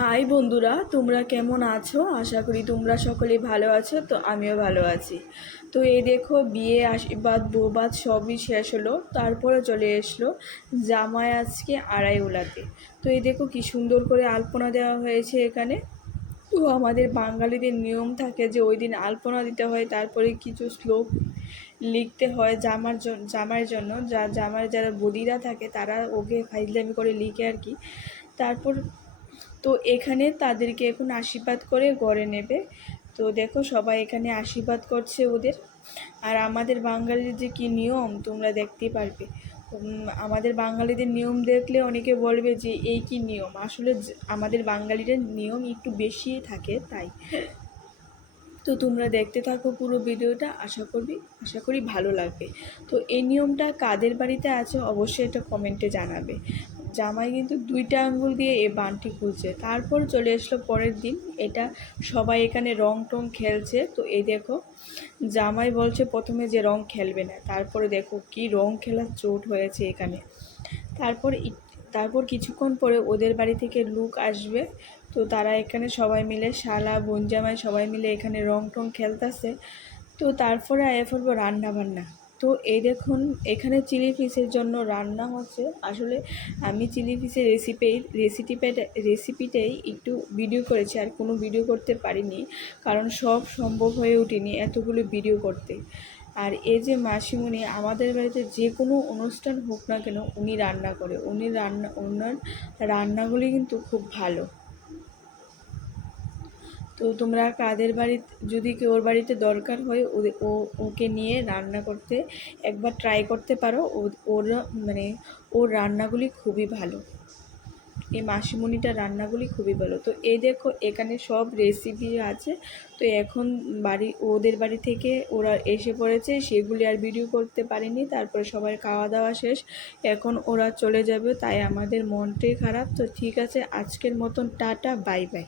High বন্ধুরা, তোমরা কেমন আছো? আশা করি তোমরা সকলেই ভালো আছো। তো আমিও ভালো আছি। তো এই দেখো, বিয়ে আশীর্বাদ বৌবাদ সবই শেষ হলো, তারপরে চলে এসলো জামাই আজকে আড়াই ওলাতে। তো এই দেখো কি সুন্দর করে আলপনা দেওয়া হয়েছে এখানে। তো আমাদের বাঙালিদের নিয়ম থাকে যে ওই দিন আলপনা দিতে হয়, তারপরে কিছু শ্লোক লিখতে হয় জামাইয়ের জন্য। জামাইয়ের যারা বদিরা থাকে তারা ওকে ফাইজলামি করে লিখে আর কি। তারপর তো এখানে তাদেরকে এখন আশীর্বাদ করে ঘরে নেবে। তো দেখো সবাই এখানে আশীর্বাদ করছে ওদের। আর আমাদের বাঙালির যে কী নিয়ম তোমরা দেখতেই পারবে। আমাদের বাঙালিদের নিয়ম দেখলে অনেকে বলবে যে এই কি নিয়ম, আসলে আমাদের বাঙালিদের নিয়ম একটু বেশিই থাকে তাই। তো তোমরা দেখতে থাকো পুরো ভিডিওটা, আশা করি ভালো লাগবে। তো এই নিয়মটা কাদের বাড়িতে আছে অবশ্যই এটা কমেন্টে জানাবে। জামাই কিন্তু 2টা আঙ্গুল দিয়ে এই বানটি খুলছে। তারপর চলে আসলো পরের দিন। এটা সবাই এখানে রং টং খেলছে। তো এই দেখো, জামাই বলছে প্রথমে যে রং খেলবে না, তারপরে দেখো কি রং খেলার চোট হয়েছে এখানে। তারপর তারপর কিছুক্ষণ পরে ওদের বাড়ি থেকে লোক আসবে। তো তারা এখানে সবাই মিলে শালা বোন জামাই সবাই মিলে এখানে রং টং খেলতেছে। তো তারপরে আয়া পড়বো রান্না বান্না। তো এই দেখুন, এখানে চিলি ফিশের জন্য রান্না হচ্ছে। আসলে আমি চিলি ফিশের রেসিপিটাই একটু ভিডিও করেছি, আর কোনো ভিডিও করতে পারিনি, কারণ সব সম্ভব হয়ে ওঠেনি এতগুলো ভিডিও করতে। আর এই যে মাসিমণি আমাদের বাড়িতে যে কোনো অনুষ্ঠান হোক না কেন উনি রান্না করে, ওনার রান্নাগুলি কিন্তু খুব ভালো। তো তোমরা কাদের বাড়িতে যদি ওর বাড়িতে দরকার হয় ওকে নিয়ে রান্না করতে একবার ট্রাই করতে পারো। ওর ওর রান্নাগুলি খুবই ভালো, এই মাসিমণিটার রান্নাগুলি খুবই ভালো। তো এই দেখো এখানে সব রেসিপি আছে। তো এখন ওদের বাড়ি থেকে ওরা এসে পড়েছে, সেগুলি আর ভিডিও করতে পারেনি। তারপরে সবার খাওয়া দাওয়া শেষ, এখন ওরা চলে যাবে, তাই আমাদের মনটাই খারাপ। তো ঠিক আছে, আজকের মতন টাটা, বাই বাই।